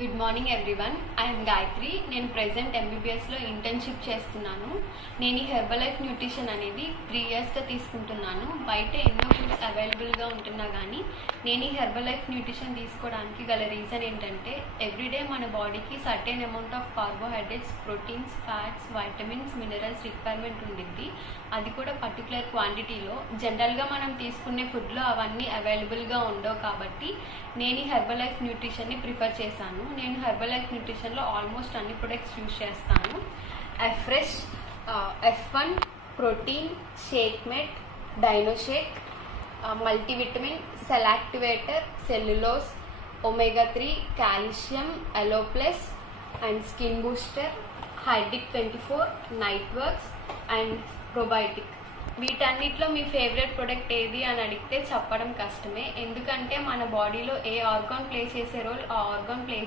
Good morning everyone. I'm Gayatri. నేను present ఎంబీబీఎస్లో internship చేస్తున్నాను. నేను ఈ హెర్బలైఫ్ న్యూట్రిషన్ అనేది 3 ఇయర్స్గా తీసుకుంటున్నాను. బయట ఎన్నో ఫుడ్స్ అవైలబుల్గా ఉంటున్నా కానీ నేను ఈ హెర్బలైఫ్ న్యూట్రిషన్ తీసుకోవడానికి గల రీజన్ ఏంటంటే ఎవ్రీడే మన బాడీకి certain amount of carbohydrates, proteins, fats, vitamins, minerals requirement ఉండిద్ది. అది కూడా పర్టికులర్ క్వాంటిటీలో. జనరల్గా మనం తీసుకునే ఫుడ్లో అవన్నీ అవైలబుల్గా ఉండవు కాబట్టి నేను ఈ హెర్బలైఫ్ న్యూట్రిషన్ని ప్రిఫర్ చేశాను. నేను హెర్బలైఫ్ న్యూట్రిషన్లో ఆల్మోస్ట్ అన్ని ప్రొడక్ట్స్ యూజ్ చేస్తాను. Fresh, F1, protein, shake mate, dino shake, multivitamin, cell activator, cellulose, omega 3, calcium, aloe plus and skin booster, హైడ్రిక్ 24, నైట్ వర్క్స్ అండ్ ప్రోబయోటిక్. వీటన్నిటిలో మీ ఫేవరెట్ ప్రొడక్ట్ ఏది అని అడిగితే చెప్పడం కష్టమే. ఎందుకంటే మన బాడీలో ఏ ఆర్గాన్ ప్లే చేసే రోల్ ఆ ఆర్గాన్ ప్లే